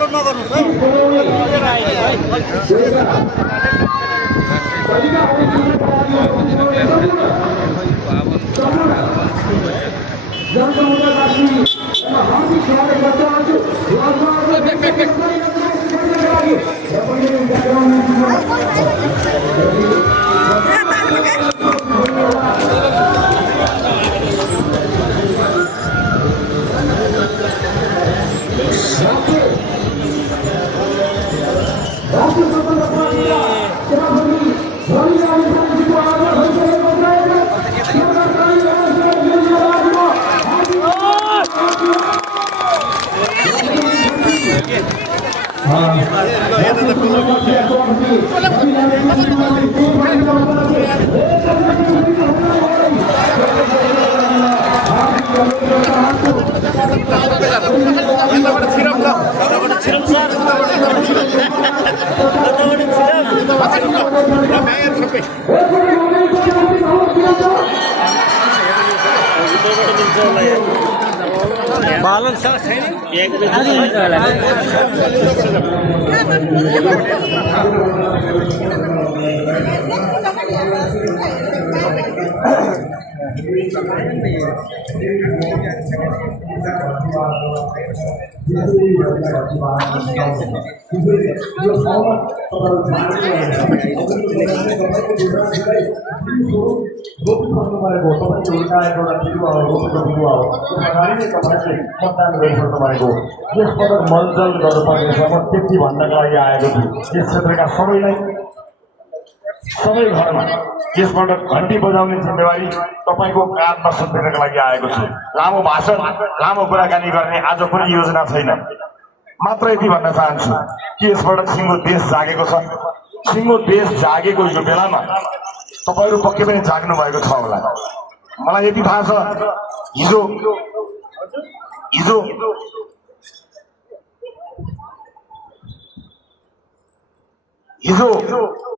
आन्दोलन नगर्नुहोस् है। बालन साथ छैन एक मलजल गर्नुपर्नेछ म त्यति भन्नका लागि आएको छु। यस क्षेत्रका सबैलाई सबै घरमा यसबाट घन्टी बजाउने जिम्मेवारी तपाईँको काँधमा सुत्दिनका लागि आएको छु। लामो भाषण लामो कुराकानी गर्ने आज पनि योजना छैन। मात्र यति भन्न चाहन्छु कि यसबाट सिङ्गो देश जागेको छ। सिङ्गो देश जागेको यो बेलामा तपाईँहरू पक्कै पनि जाग्नु भएको छ होला। मलाई यति थाहा छ हिजो हिजो